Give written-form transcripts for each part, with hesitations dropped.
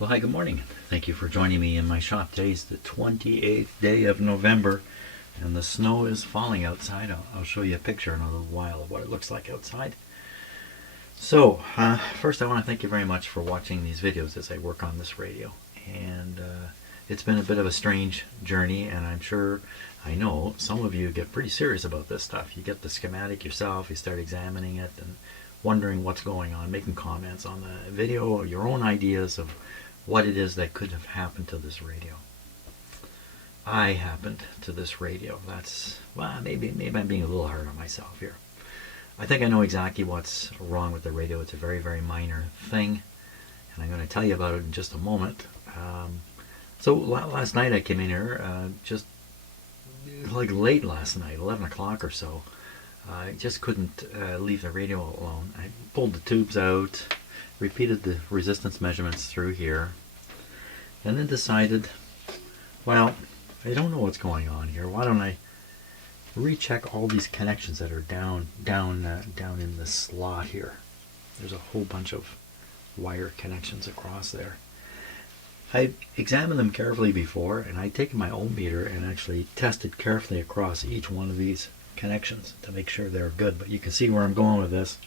Well, hi, good morning. Thank you for joining me in my shop. Today's the 28th day of November, and the snow is falling outside. I'll show you a picture in a little while of what it looks like outside. So, first I want to thank you very much for watching these videos as I work on this radio. And it's been a bit of a strange journey, and I know some of you get pretty serious about this stuff. You get the schematic yourself, you start examining it and wondering what's going on, making comments on the video, or your own ideas of what it is that could have happened to this radio. I happened to this radio. Well, maybe I'm being a little hard on myself here. I think I know exactly what's wrong with the radio. It's a very, very minor thing, and I'm going to tell you about it in just a moment. So last night I came in here, just like late last night, 11 o'clock or so. I just couldn't leave the radio alone. I pulled the tubes out, repeated the resistance measurements through here, and then decided, well, I don't know what's going on here. Why don't I recheck all these connections that are down in the slot here? There's a whole bunch of wire connections across there. I examined them carefully before, and I'd taken my ohm meter and actually tested carefully across each one of these connections to make sure they're good. But you can see where I'm going with this.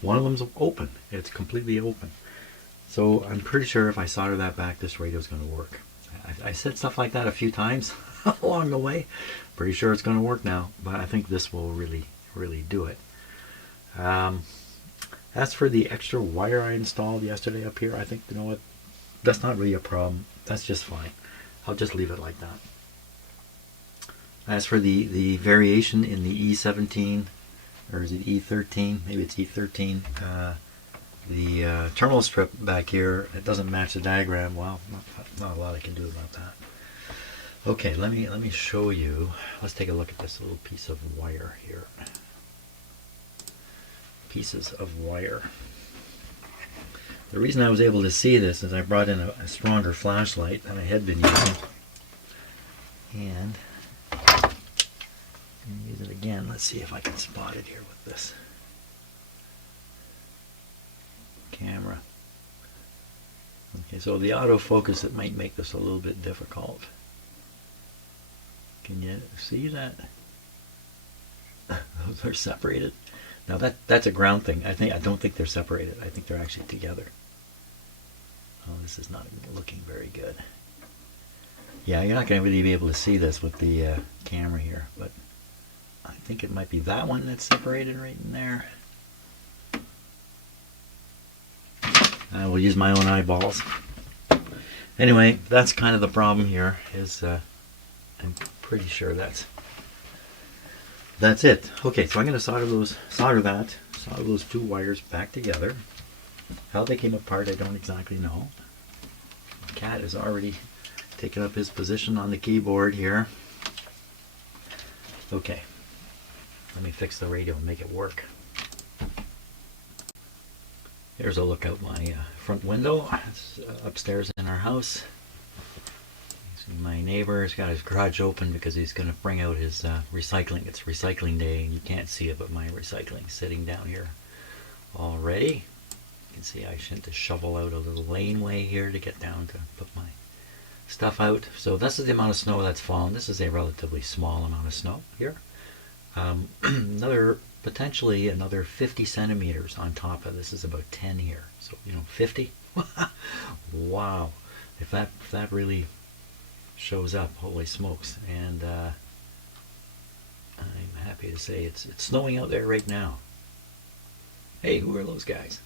One of them's open. It's completely open. So I'm pretty sure if I solder that back, this radio's going to work. I said stuff like that a few times along the way. Pretty sure it's going to work now, but I think this will really, really do it. As for the extra wire I installed yesterday up here, I think, you know what, that's not really a problem. That's just fine. I'll just leave it like that. As for the variation in the E17, or is it E13? Maybe it's E13. The terminal strip back here, it doesn't match the diagram. Well, not a lot I can do about that. Okay, let me show you. Let's take a look at this little piece of wire here. Pieces of wire. The reason I was able to see this is I brought in a stronger flashlight than I had been using. And I'm going to use it again. Let's see if I can spot it here with this camera. Okay, so the autofocus, it might make this a little bit difficult. Can you see that? Those are separated. Now that's a ground thing. I don't think they're separated. I think they're actually together. Oh, this is not looking very good. Yeah, you're not going to really be able to see this with the camera here, but I think it might be that one that's separated right in there. I will use my own eyeballs. Anyway, that's kind of the problem here. I'm pretty sure that's it. Okay, so I'm going to solder those two wires back together. How they came apart, I don't exactly know. The cat has already taken up his position on the keyboard here. Okay, let me fix the radio and make it work. Here's a look out my front window. It's upstairs in our house. My neighbor's got his garage open because he's going to bring out his recycling. It's recycling day, and you can't see it, but my recycling's sitting down here already. You can see I sent to shovel out a little laneway here to get down to put my stuff out. So this is the amount of snow that's fallen. This is a relatively small amount of snow here. Potentially another 50 centimeters on top of this is about 10 here. So 50. Wow! If that really shows up, holy smokes. And I'm happy to say it's snowing out there right now. Hey, who are those guys?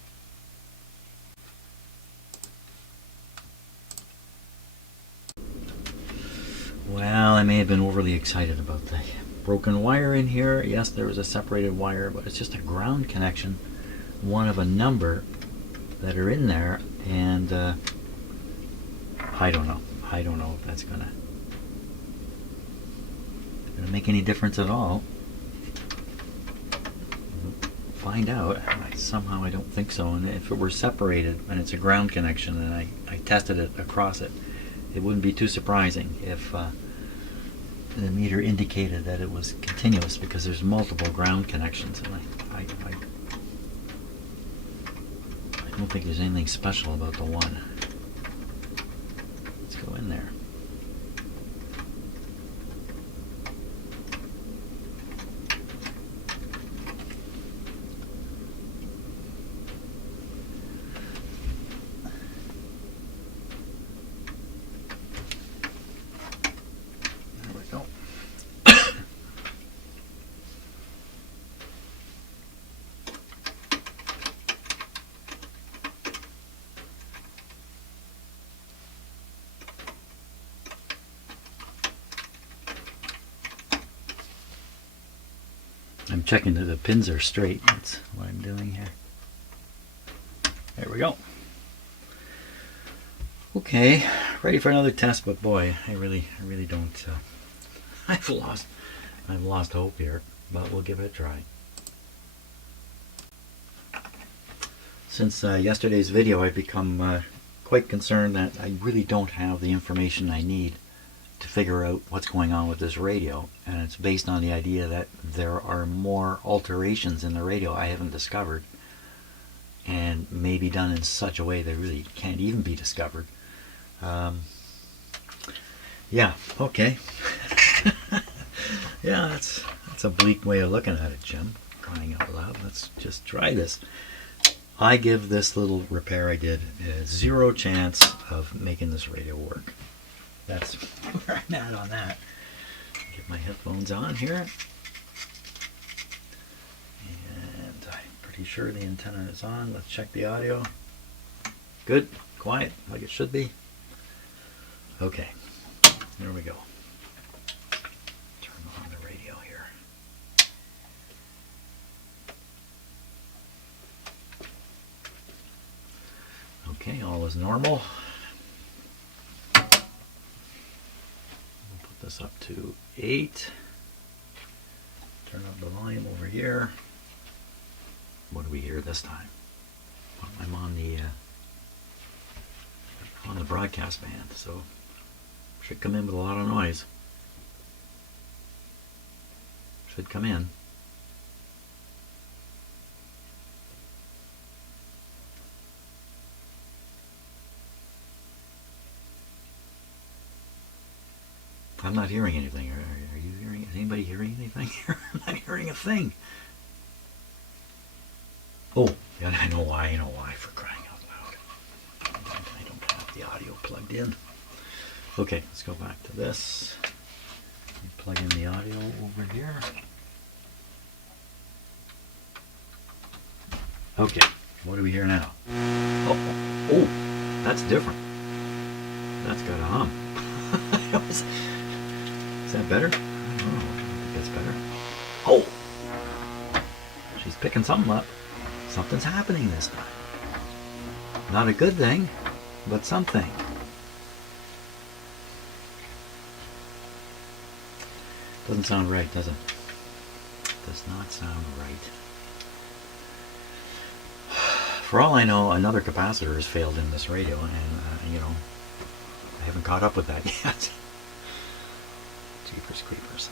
Well, I may have been overly excited about the broken wire in here. Yes, there was a separated wire, but it's just a ground connection, one of a number that are in there, and I don't know if that's gonna make any difference at all. Find out. Somehow I don't think so. And if it were separated and it's a ground connection and I tested it across it, it wouldn't be too surprising if the meter indicated that it was continuous, because there's multiple ground connections, and I don't think there's anything special about the one Go in there. There we go. I'm checking that the pins are straight. That's what I'm doing here. There we go. Okay, ready for another test, but boy, I really don't. I've lost hope here, but we'll give it a try. Since yesterday's video, I've become quite concerned that I really don't have the information I need to figure out what's going on with this radio, and it's based on the idea that there are more alterations in the radio I haven't discovered, and may be done in such a way they really can't even be discovered. Yeah, okay. Yeah, that's a bleak way of looking at it, Jim. Crying out loud. Let's just try this. I give this little repair I did a 0 chance of making this radio work. That's where I'm at on that. Get my headphones on here. And I'm pretty sure the antenna is on. Let's check the audio. Good, quiet, like it should be. Okay, there we go. Turn on the radio here. Okay, all is normal. This up to 8. Turn up the volume over here. What do we hear this time? Well, I'm on the broadcast band, so should come in with a lot of noise. Should come in. I'm not hearing anything. Are you hearing? Is anybody hearing anything here? I'm not hearing a thing. Oh, yeah, I know why. I know why. For crying out loud! I don't have the audio plugged in. Okay, let's go back to this. Plug in the audio over here. Okay, what do we hear now? Oh, that's different. That's got a hum. Is that better? I don't know. I think that's better. Oh! She's picking something up. Something's happening this time. Not a good thing, but something. Doesn't sound right, does it? Does not sound right. For all I know, another capacitor has failed in this radio, and you know, I haven't caught up with that yet. Jeepers creepers.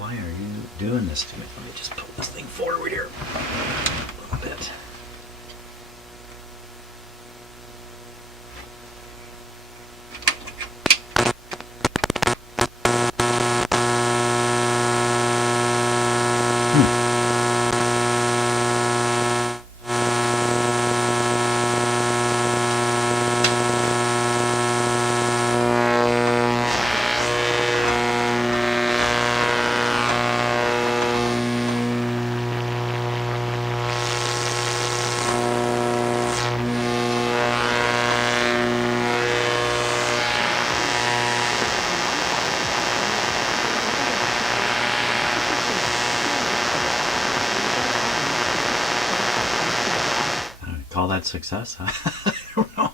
Why are you doing this to me? Let me just pull this thing forward here a little bit. Call that success? I don't know.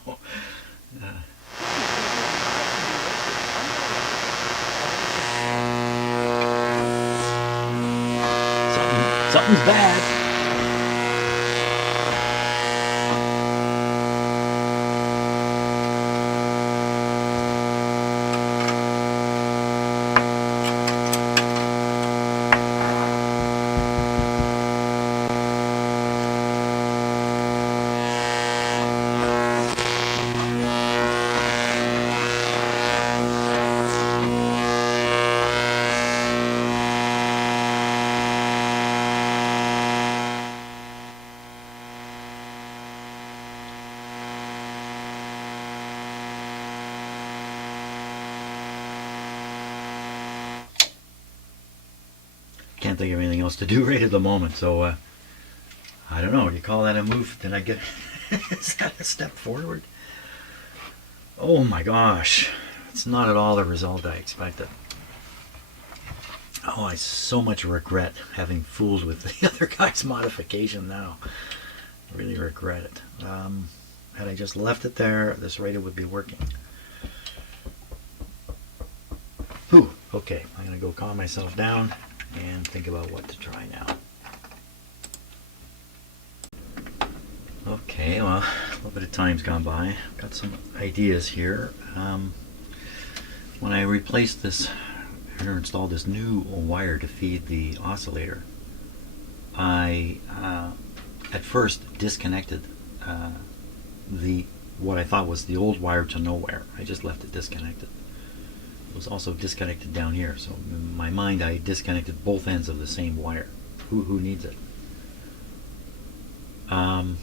Something's bad. can't think of anything else to do right at the moment. So I don't know. You call that a move? Did I get? Is that a step forward? Oh my gosh! It's not at all the result I expected. Oh, I so much regret having fooled with the other guy's modification now. I really regret it. Had I just left it there, this radio would be working. Whew, okay, I'm going to go calm myself down and think about what to try now. Okay, well, a little bit of time's gone by. I've got some ideas here. When I replaced this, or installed this new wire to feed the oscillator, I at first disconnected what I thought was the old wire to nowhere. I just left it disconnected. It was also disconnected down here, so in my mind I disconnected both ends of the same wire. Who needs it? And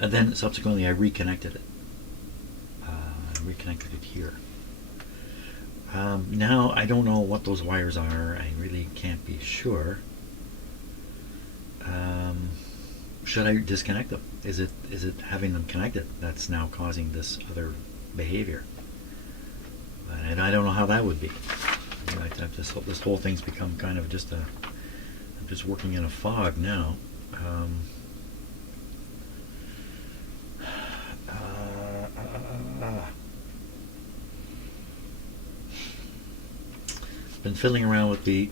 then subsequently I reconnected it. Reconnected it here. Now I don't know what those wires are. I really can't be sure. Should I disconnect them? Is it having them connected that's now causing this other behavior? And I don't know how that would be. This whole thing's become kind of just I'm just working in a fog now. Been fiddling around with the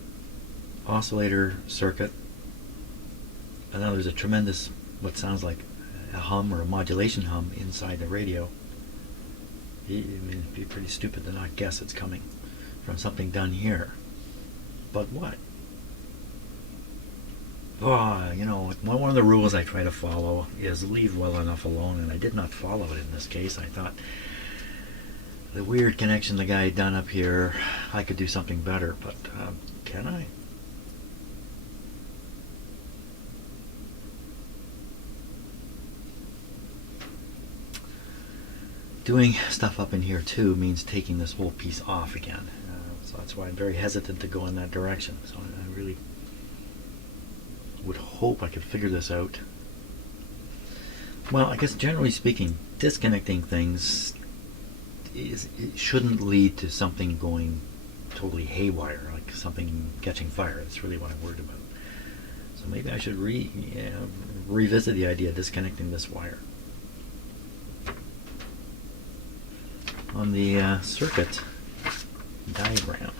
oscillator circuit, and now there's a tremendous, what sounds like a hum or a modulation hum inside the radio. I mean, it'd be pretty stupid to not guess it's coming from something done here. But what? Oh, you know, one of the rules I try to follow is leave well enough alone, and I did not follow it in this case. I thought the weird connection the guy had done up here, I could do something better, but can I? Doing stuff up in here too means taking this whole piece off again. So that's why I'm very hesitant to go in that direction. So I really would hope I could figure this out. Well, I guess generally speaking, disconnecting things it shouldn't lead to something going totally haywire, like something catching fire. That's really what I'm worried about. So maybe I should revisit the idea of disconnecting this wire. On the circuit diagram,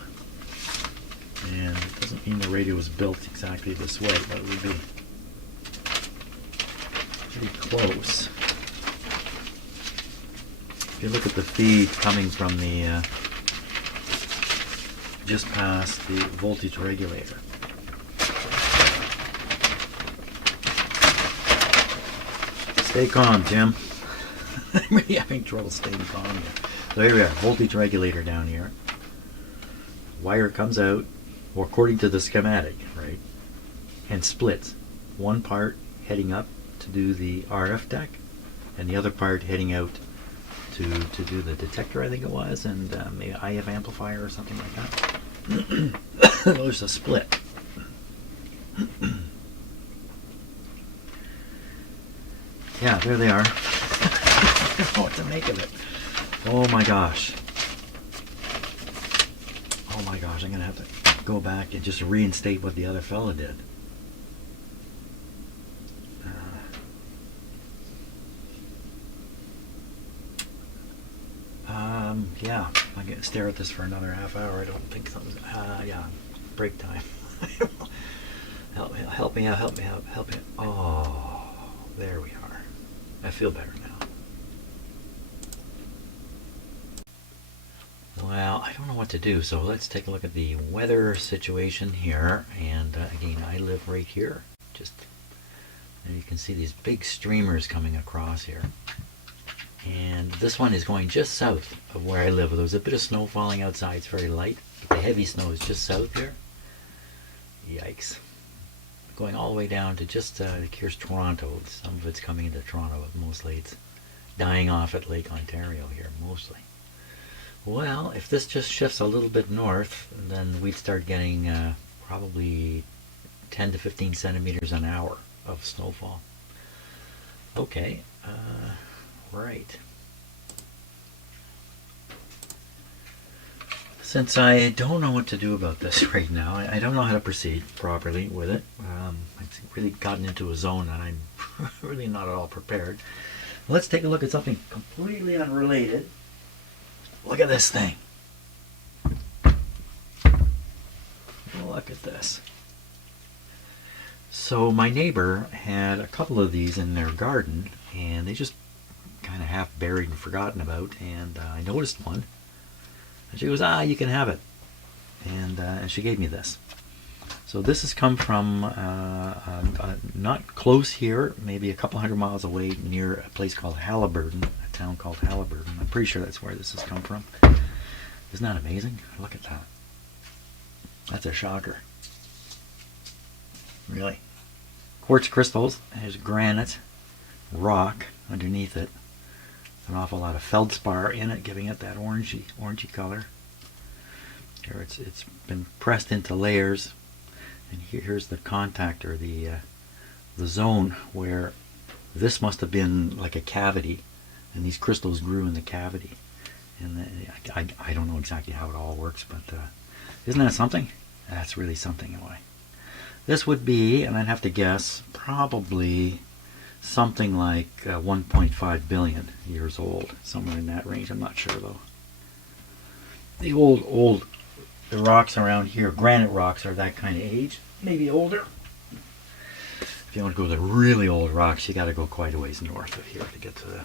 and it doesn't mean the radio was built exactly this way, but it would be pretty close. If you look at the feed coming from the just past the voltage regulator, stay calm, Jim. I'm really having trouble staying calm here. So here we are, voltage regulator down here. Wire comes out, or according to the schematic, right, and splits. One part heading up to do the RF deck, and the other part heading out to do the detector, I think it was, and maybe IF amplifier or something like that. There's a split. Yeah, there they are. I don't know what to make of it. Oh my gosh. Oh my gosh, I'm going to have to go back and just reinstate what the other fella did. Yeah, I'm going to stare at this for another half hour. I don't think something's... yeah, break time. Help me out, help me out, help me out. Oh, there we are. I feel better now. Well, I don't know what to do, so let's take a look at the weather situation here. And again, I live right here. Just, and you can see these big streamers coming across here. And this one is going just south of where I live. There was a bit of snow falling outside. It's very light. But the heavy snow is just south here. Yikes. Going all the way down to just, here's Toronto. Some of it's coming into Toronto, but mostly it's dying off at Lake Ontario here, mostly. Well, if this just shifts a little bit north, then we'd start getting probably 10 to 15 centimeters an hour of snowfall. Okay, right. Since I don't know what to do about this right now, I don't know how to proceed properly with it. I've really gotten into a zone that I'm really not at all prepared. Let's take a look at something completely unrelated. Look at this thing. Look at this. So my neighbor had a couple of these in their garden, and they just kind of half buried and forgotten about, and I noticed one. And she goes, you can have it. And she gave me this. So this has come from not close here, maybe a couple hundred miles away, near a place called Hammarlund, a town called Hammarlund. I'm pretty sure that's where this has come from. Isn't that amazing? Look at that. That's a shocker. Really. Quartz crystals. There's granite, rock underneath it. An awful lot of feldspar in it, giving it that orangey color. Here it's been pressed into layers, and here's the contact, or the zone where this must have been like a cavity, and these crystals grew in the cavity. And I don't know exactly how it all works, but isn't that something? That's really something, anyway. This would be, and I'd have to guess, probably something like 1.5 billion years old, somewhere in that range. I'm not sure though. The the rocks around here, granite rocks, are that kind of age, maybe older. If you want to go to the really old rocks, you got to go quite a ways north of here to get to the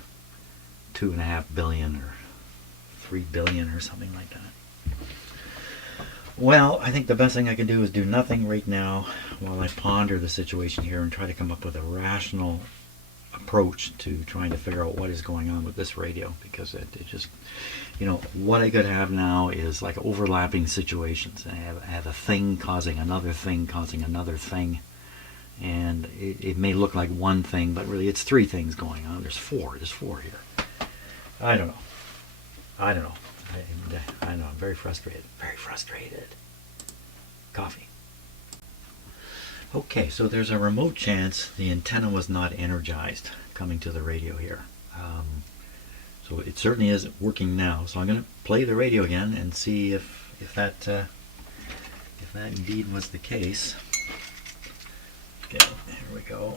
2.5 billion or 3 billion or something like that. Well, I think the best thing I can do is do nothing right now while I ponder the situation here and try to come up with a rational approach to trying to figure out what is going on with this radio, because it just, what I could have now is like overlapping situations. I have a thing causing another thing causing another thing, and it may look like one thing, but really it's three things going on. There's four here. I don't know. I know, I'm very frustrated. Coffee. Okay, so there's a remote chance the antenna was not energized coming to the radio here. So it certainly is working now. So I'm going to play the radio again and see if that indeed was the case. Okay, here we go.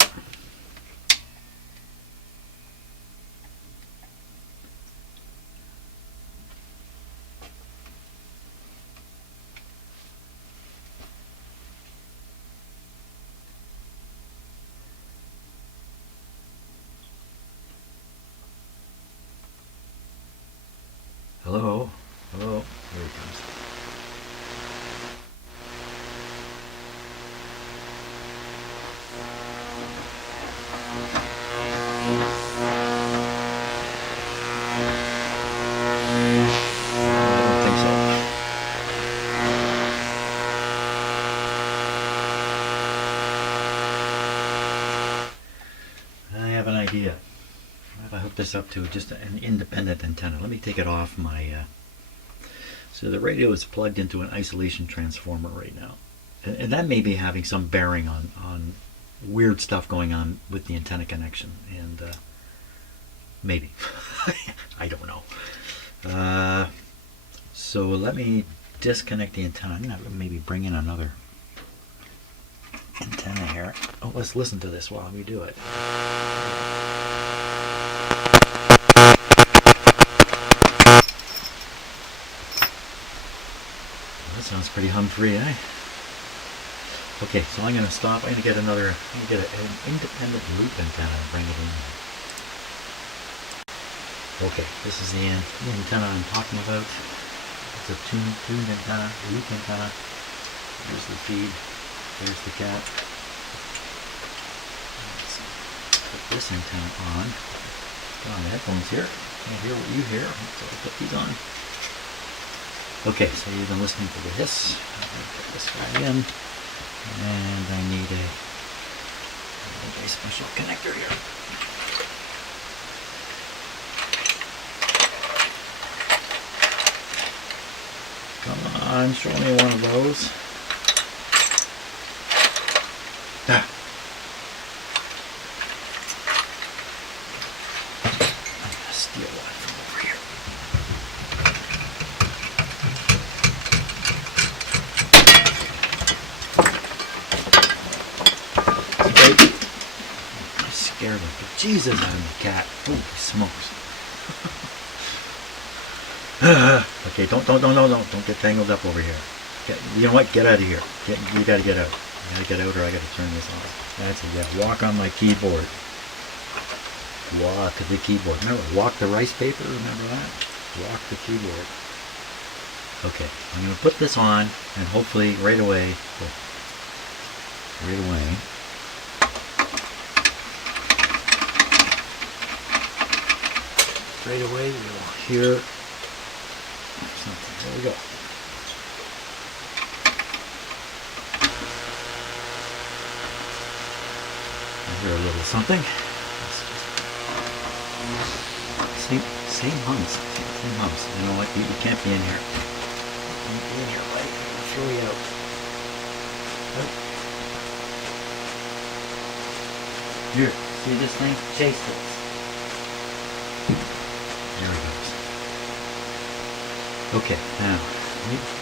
Hello? Hello? Here he comes. I don't think so. I have an idea. I hooked this up to just an independent antenna. Let me take it off my... So the radio is plugged into an isolation transformer right now. And that may be having some bearing on weird stuff going on with the antenna connection. And maybe. I don't know. So let me disconnect the antenna. I'm going to maybe bring in another antenna here. Oh, let's listen to this while we do it. That sounds pretty hum-free, eh? Okay, so I'm going to stop. I'm going to get an independent loop antenna and bring it in. Okay, this is the antenna I'm talking about. It's a tuned antenna, loop antenna. Here's the feed. There's the cap. Let's put this antenna on. Got my headphones here. Can't hear what you hear, so I'll put these on. Okay, so you've been listening to the hiss. I'm going to put this guy in, and I need a special connector here. Come on, show me one of those. Jesus, I'm a cat. Holy smokes. Okay, don't get tangled up over here. You know what? Get out of here. You gotta get out. You gotta get out, or I gotta turn this off. That's it. Yeah, walk on my keyboard. Walk the keyboard. Remember, walk the rice paper. Remember that? Walk the keyboard. Okay, I'm gonna put this on, and hopefully right away, you'll hear something. There we go. I hear a little something. Same hums. Same hums. You know what? You can't be in here. You can't be in here, buddy. I'll throw you out. Oh. Here, see this thing? Chase it. There it goes. Okay, now,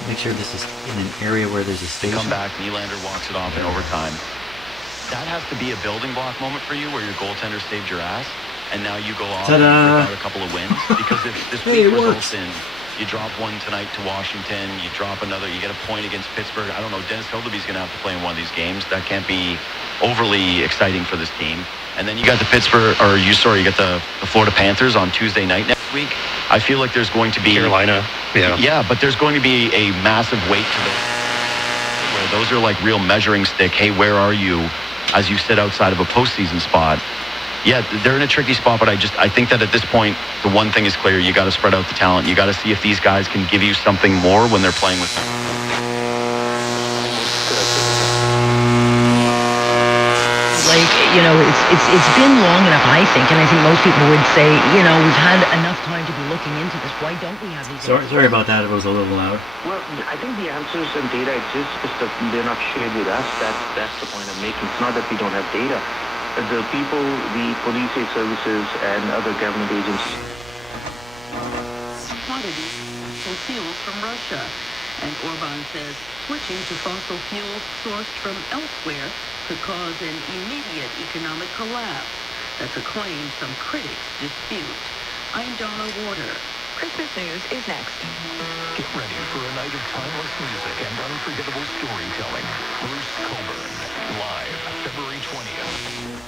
make sure this is in an area where there's a station. Come back, Nylander walks it off in overtime. That has to be a building block moment for you where your goaltender saved your ass, and now you go off and pick out a couple of wins. Because if this week results in you drop one tonight to Washington, you drop another, you get a point against Pittsburgh. I don't know, Dennis Hildeby's going to have to play in one of these games. That can't be overly exciting for this team. And then you got the you got the Florida Panthers on Tuesday night next week. I feel like there's going to be Carolina. Yeah, but there's going to be a massive weight to this. Where those are like real measuring stick. Hey, where are you as you sit outside of a postseason spot? Yeah, they're in a tricky spot, but I think that at this point, the one thing is clear. You got to spread out the talent. You got to see if these guys can give you something more when they're playing with them. Like, you know, it's been long enough, I think, and I think most people would say, you know, we've had enough time to be looking into this. Why don't we have these? Sorry about that. It was a little loud. Well, I think the answers and data exist, just that they're not shared with us. That's the point I'm making. It's not that we don't have data. The people, the police aid services, and other government agencies. Quantities of fuels from Russia. And Orban says switching to fossil fuels sourced from elsewhere could cause an immediate economic collapse. That's a claim some critics dispute. I'm Donna Warder. Christmas news is next. Get ready for a night of timeless music and unforgettable storytelling. Bruce Coburn, live February 20th.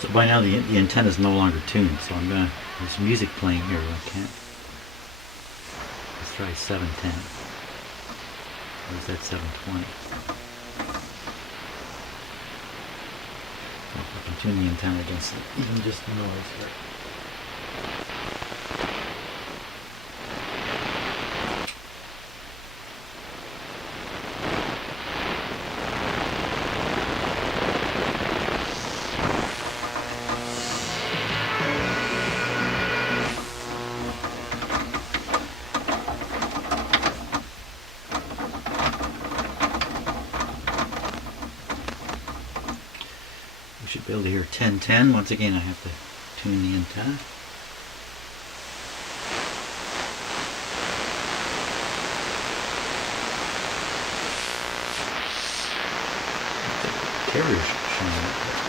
So by now the antenna is no longer tuned, so there's music playing here. I can't. Let's try 710. Or is that 720? Oh, I can tune the antenna against even just the noise here. Should be able to hear 1010. Once again, I have to tune the antenna. The carrier's showing up there.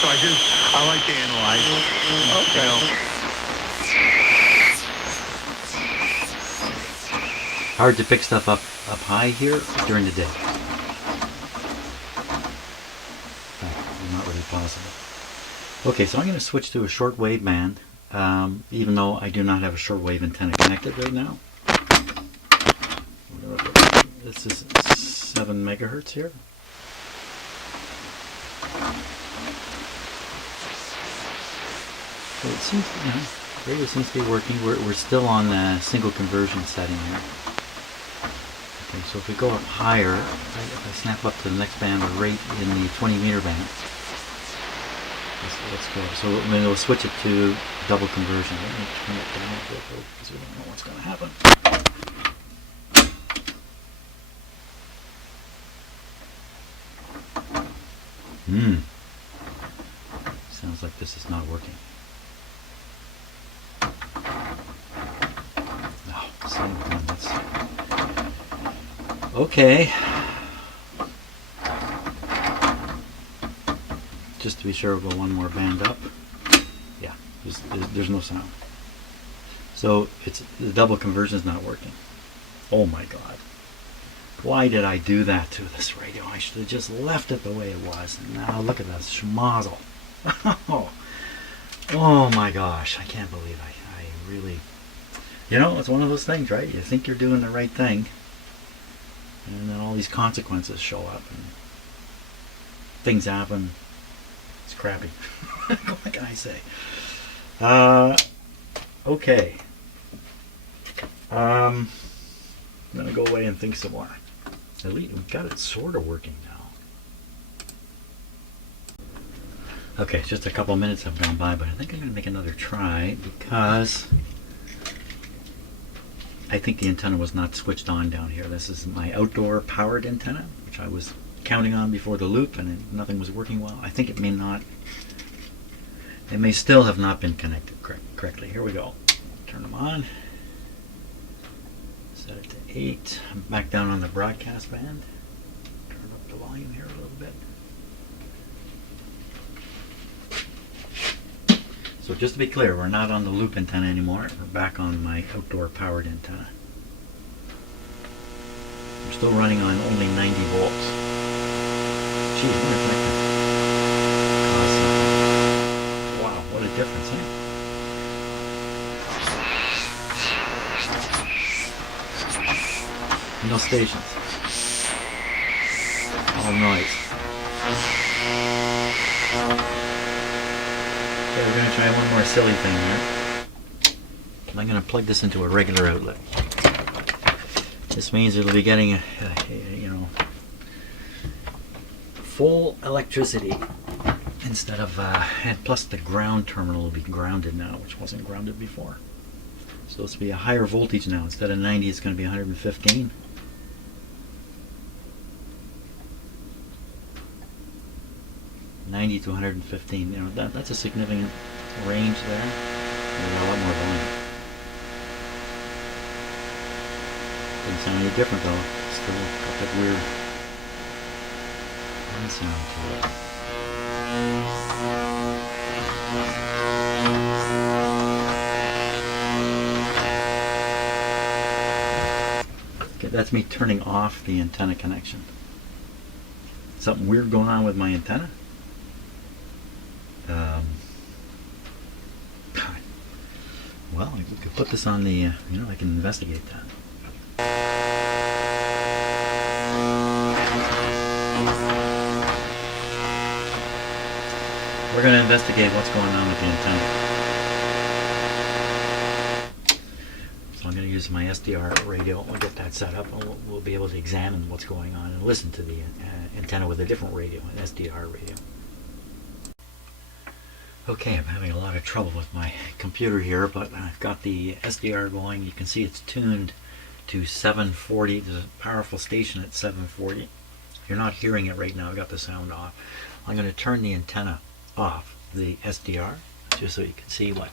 So I like to analyze. Okay. You know. Hard to pick stuff up high here during the day. Not really possible. Okay, so I'm going to switch to a shortwave band, even though I do not have a shortwave antenna connected right now. This is 7 megahertz here. So it seems, radio seems to be working. We're still on the single conversion setting here. Okay, so if we go up higher, if I snap up to the next band, we're right in the 20 meter band. Let's go. So we'll switch it to double conversion. Let me turn it down a bit because we don't know what's going to happen. Sounds like this is not working. No, same one. That's okay. Just to be sure, we'll go one more band up. Yeah, there's no sound. So the double conversion is not working. Oh my God. Why did I do that to this radio? I should have just left it the way it was. Now look at this schmozzle. Oh my gosh, I can't believe I really... You know, it's one of those things, right? You think you're doing the right thing, and then all these consequences show up, and things happen. It's crappy. What can I say? Okay. I'm going to go away and think some more. At least we've got it sort of working now. Okay, just a couple minutes have gone by, but I think I'm going to make another try because I think the antenna was not switched on down here. This is my outdoor powered antenna, which I was counting on before the loop, and nothing was working well. I think it may not. It may still have not been connected correctly. Here we go. Turn them on. Set it to 8. I'm back down on the broadcast band. Turn up the volume here a little bit. So just to be clear, we're not on the loop antenna anymore. We're back on my outdoor powered antenna. I'm still running on only 90 volts. Geez, I wonder if I can cause something. Wow, what a difference, eh? No stations. All noise. Okay, we're going to try one more silly thing here. I'm going to plug this into a regular outlet. This means it'll be getting, full electricity instead of, and plus the ground terminal will be grounded now, which wasn't grounded before. So it's be a higher voltage now. Instead of 90, it's going to be 115. To 115, you know, that's a significant range there. There's a lot more volume. Doesn't sound any different though. Still got that weird sound to it. Okay, that's me turning off the antenna connection. Something weird going on with my antenna. Well, I could put this on the, I can investigate that. We're going to investigate what's going on with the antenna. So I'm going to use my SDR radio. I'll get that set up, and we'll be able to examine what's going on and listen to the antenna with a different radio, an SDR radio. Okay, I'm having a lot of trouble with my computer here, but I've got the SDR going. You can see it's tuned to 740. There's a powerful station at 740. You're not hearing it right now. I've got the sound off. I'm going to turn the antenna off, the SDR, just so you can see what.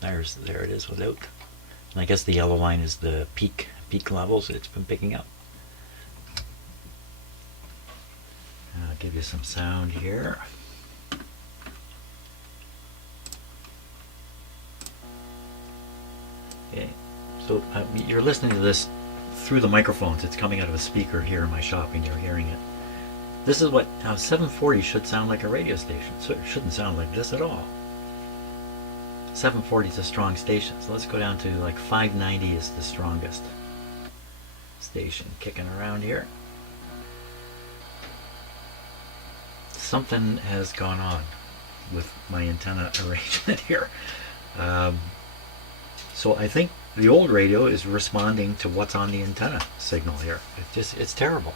There it is without. And I guess the yellow line is the peak levels it's been picking up. I'll give you some sound here. Okay, so you're listening to this through the microphones. It's coming out of a speaker here in my shop, and you're hearing it. This is what 740 should sound like a radio station. So it shouldn't sound like this at all. 740 is a strong station, so let's go down to like 590 is the strongest station. Kicking around here. Something has gone on with my antenna arrangement here. So I think the old radio is responding to what's on the antenna signal here. It's terrible.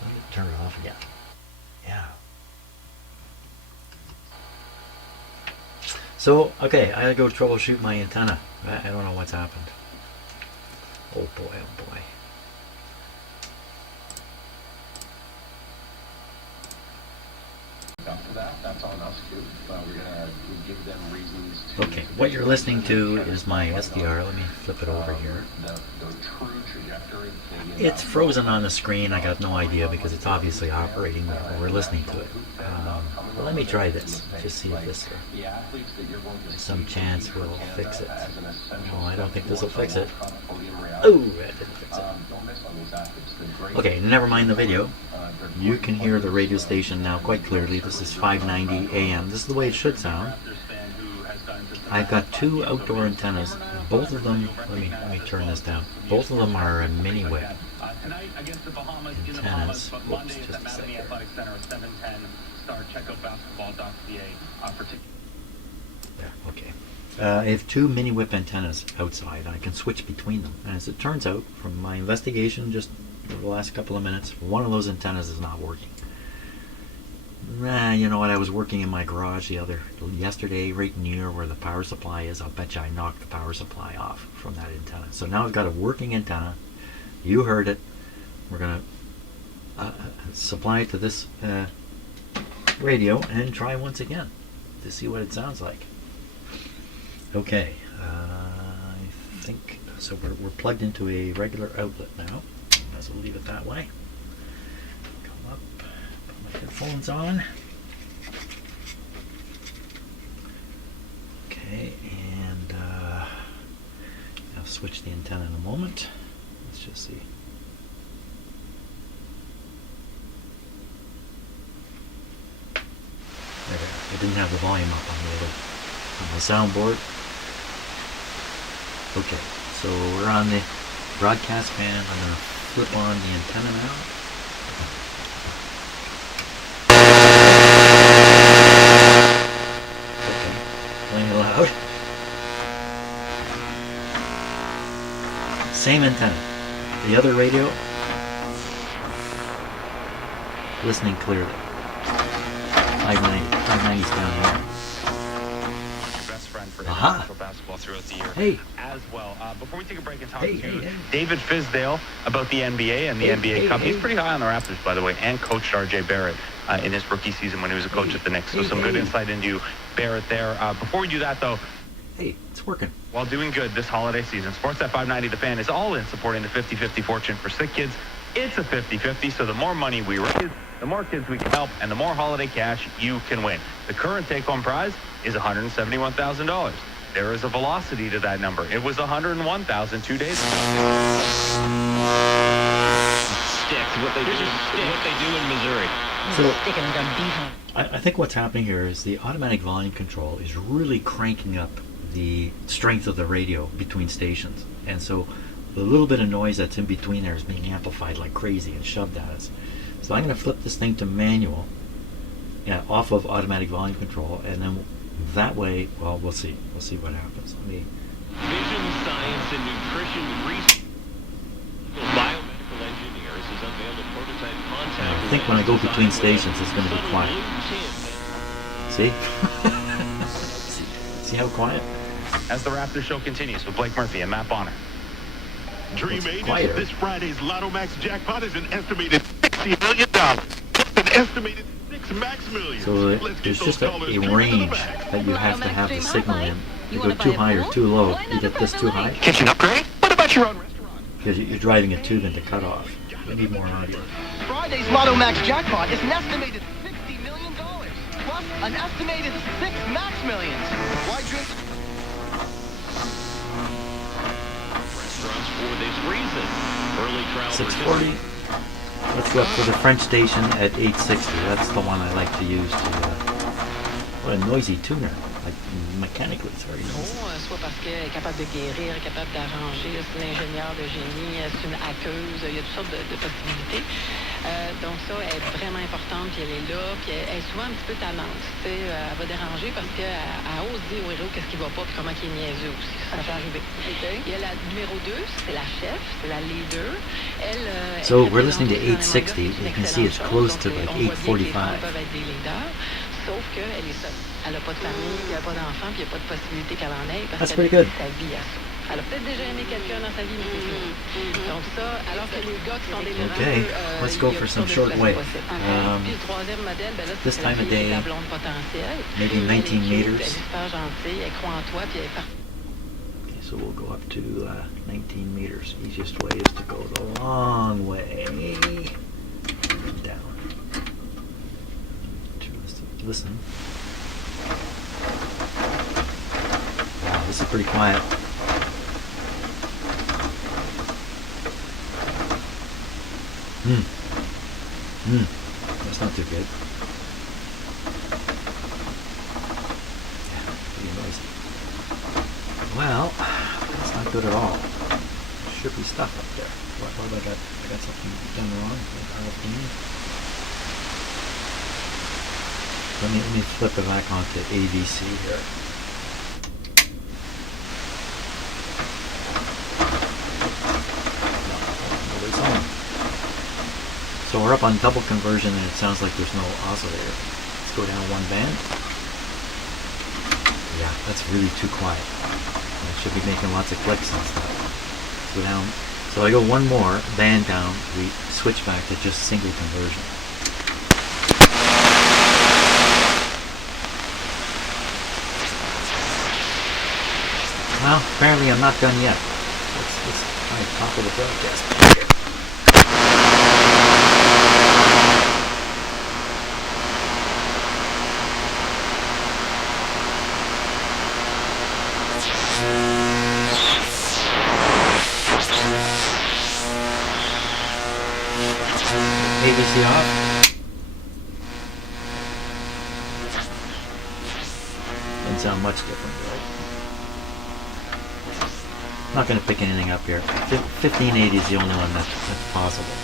Let me turn it off again. Yeah. So, okay, I gotta go troubleshoot my antenna. I don't know what's happened. Oh boy, oh boy. Okay, what you're listening to is my SDR. Let me flip it over here. It's frozen on the screen. I got no idea because it's obviously operating when we're listening to it. But let me try this. Just see if this, some chance will fix it. No, I don't think this will fix it. Oh, that didn't fix it. Okay, never mind the video. You can hear the radio station now quite clearly. This is 590 AM. This is the way it should sound. I've got two outdoor antennas. Both of them, let me turn this down. Both of them are a mini whip antennas. Whoops, just a second. There, okay. I have two mini whip antennas outside. I can switch between them. And as it turns out, from my investigation just over the last couple of minutes, one of those antennas is not working. You know what? I was working in my garage yesterday, right near where the power supply is. I'll bet you I knocked the power supply off from that antenna. So now I've got a working antenna. You heard it. We're gonna supply it to this radio and try once again to see what it sounds like. Okay, I think so. We're plugged into a regular outlet now. So we'll leave it that way. Come up, put my headphones on. Okay, and I'll switch the antenna in a moment. Let's just see. There, I didn't have the volume up on the soundboard. Okay, so we're on the broadcast band. I'm going to flip on the antenna now. Okay, playing it loud. Same antenna. The other radio, listening clearly. 590's down here. Best friend for Aha. international basketball throughout the year. Hey. As well. Before we take a break and talk Hey, to hey. David Fizdale about the NBA and the NBA Cup. He's pretty high on the Raptors, by the way, and coached R.J. Barrett in his rookie season when he was a coach at the Knicks. So some good insight into Barrett there. Before we do that, though, Hey, it's working. while doing good this holiday season, Sportsnet 590 The Fan is all in supporting the 50-50 Fortune for Sick Kids. It's a 50-50, so the more money we raise, the more kids we can help, and the more holiday cash you can win. The current take-home prize is $171,000. There is a velocity to that number. It was $101,000 2 days ago. Sticks, what they do in Missouri. So I think what's happening here is the automatic volume control is really cranking up the strength of the radio between stations, and so the little bit of noise that's in between there is being amplified like crazy and shoved at us. So I'm going to flip this thing to manual, off of automatic volume control, and then that way, well, we'll see what happens. Let me. Vision Science and Nutrition Research Biomedical Engineers has unveiled a prototype contact. I think when I go between stations, it's going to be quiet. See? See how quiet? As the Raptors show continues with Blake Murphy and Matt Bonner. Dream It's 8 quieter. this Friday's Lotto Max jackpot is an estimated $60 million. Plus an estimated 6 max millions. So Let's get there's those just a callers through to the range back. that you have to have the signal in. You go too high or too low. You get this too high Kitchen upgrade? What about your own restaurant? because you're driving a tube into cutoff. We need more audio. Friday's Lotto Max jackpot is an estimated $60 million, plus an estimated 6 max millions. Why drink? Restaurants for this reason. Early trial 640. Let's go up to the French station at 860. That's the one I like to use to. What a noisy tuner. Like mechanically, it's very noisy. Soit parce qu'elle est capable de guérir, capable d'arranger, c'est une ingénieure de génie, c'est une hackeuse, il y a toutes sortes de possibilités. Donc ça, elle est vraiment importante, puis elle est là, puis elle est souvent un petit peu tannante. Tu sais, elle va déranger parce qu'elle ose dire au héros qu'est-ce qui va pas, puis comment il est niaiseux aussi. Ça peut arriver. Il y a la numéro 2, c'est la chef, c'est la leader. Elle, So we're listening to 860. You can see it's close to like 845. peuvent être des leaders, sauf qu'elle est seule. Elle n'a pas de famille, il n'y a pas d'enfants, puis il n'y a pas de possibilité qu'elle en ait parce That's qu'elle pretty good. sa vie à ça. Elle a peut-être déjà aimé quelqu'un dans sa vie, mais c'est fini. Donc ça, alors que les gars qui sont délirants, Okay, let's go for some shortwave. Puis le troisième modèle, ben là, This c'est la time of fille qui est day, ta blonde potentielle. maybe Elle est 19 cute, meters. Elle est super gentille, elle croit en toi, puis elle est partie. Okay, so we'll go up to 19 meters. Easiest way is to go the long way and down. To listen. Wow, this is pretty quiet. That's not too good. Yeah, pretty noisy. Well, that's not good at all. Should be stuff up there. What have I got? I got something done wrong. Let me flip it back onto ABC here. No, it's on. So we're up on double conversion and it sounds like there's no oscillator. Let's go down one band. Yeah, that's really too quiet. I should be making lots of clicks and stuff. Go down. So I go one more band down, we switch back to just single conversion. Well, apparently I'm not done yet. Let's try to top of the broadcast. ABC off. Doesn't sound much different, right? Not going to pick anything up here. 1580 is the only one that's possible.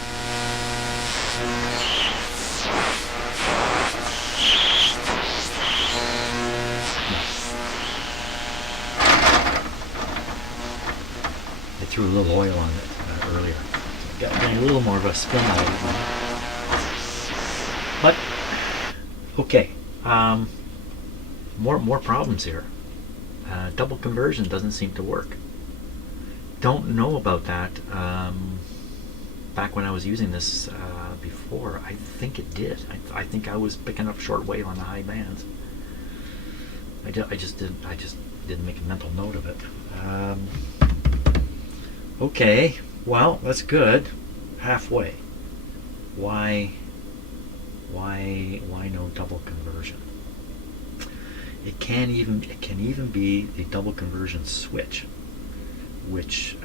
I threw a little oil on it earlier. So getting a little more of a spin out of it. But, okay. More problems here. Double conversion doesn't seem to work. Don't know about that. Back when I was using this before, I think it did. I think I was picking up shortwave on the high bands. I just didn't make a mental note of it. Okay, well, that's good. Halfway. Why no double conversion? It can even be the double conversion switch, which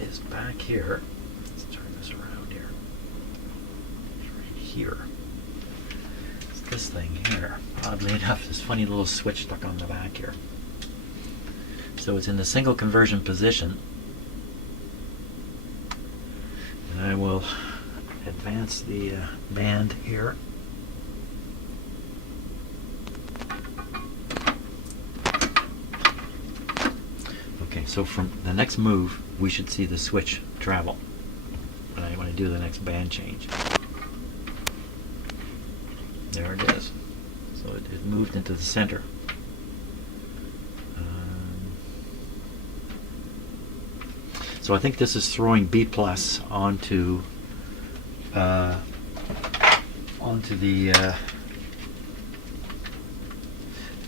is back here. Let's turn this around here. It's right here. It's this thing here. Oddly enough, this funny little switch stuck on the back here. So it's in the single conversion position. And I will advance the band here. Okay, so from the next move, we should see the switch travel when I do the next band change. There it is. So it moved into the center. So I think this is throwing B plus onto the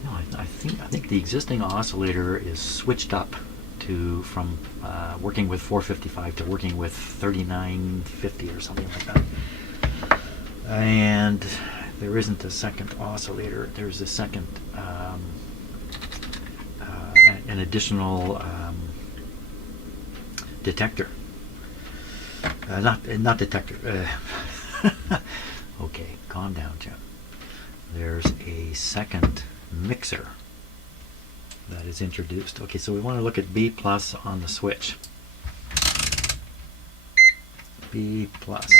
no, I think the existing oscillator is switched up to from working with 455 to working with 3950 or something like that. And there isn't a second oscillator. There's a second an additional detector. Not detector. Okay, calm down, Jim. There's a second mixer that is introduced. Okay, so we want to look at B plus on the switch. B plus.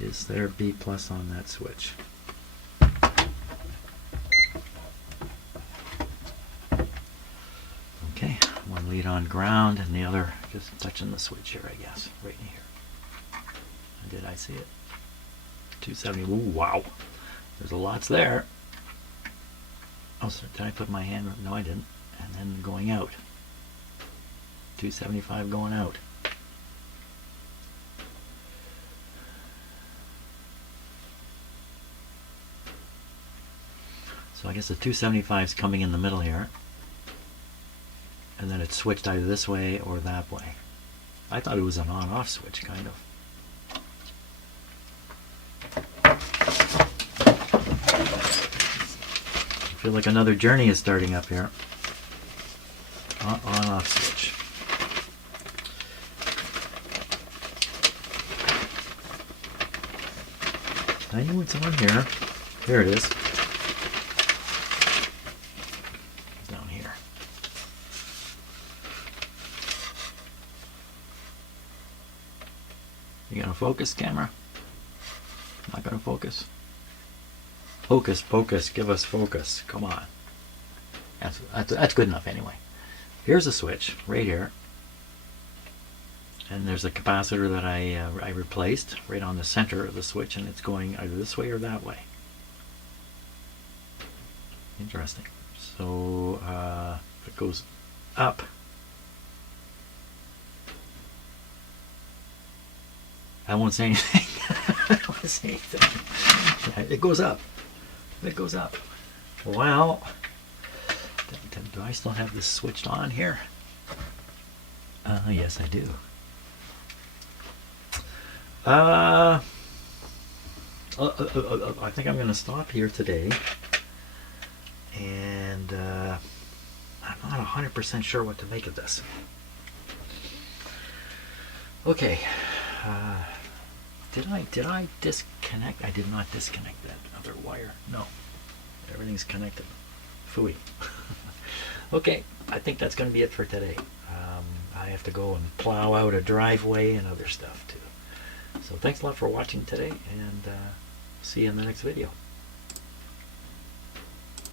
Is there B plus on that switch? Okay, one lead on ground and the other just touching the switch here, I guess, right in here. Did I see it? 270. Ooh, wow. There's a lots there. Oh, so did I put my hand? No, I didn't. And then going out. 275 going out. So I guess the 275 is coming in the middle here. And then it's switched either this way or that way. I thought it was an on-off switch, kind of. I feel like another journey is starting up here. On-off switch. I know it's on here. Here it is. Down here. You gonna focus, camera? Not gonna focus. Focus, focus, give us focus. Come on. That's good enough anyway. Here's a switch right here. And there's a capacitor that I replaced right on the center of the switch, and it's going either this way or that way. Interesting. So if it goes up, I won't say anything. I won't say anything. Yeah, it goes up. It goes up. Well, do I still have this switched on here? Yes, I do. I think I'm going to stop here today, and I'm not 100% sure what to make of this. Okay, did I disconnect? I did not disconnect that other wire. No, everything's connected. Phooey. Okay, I think that's going to be it for today. I have to go and plow out a driveway and other stuff too. So thanks a lot for watching today, and see you in the next video.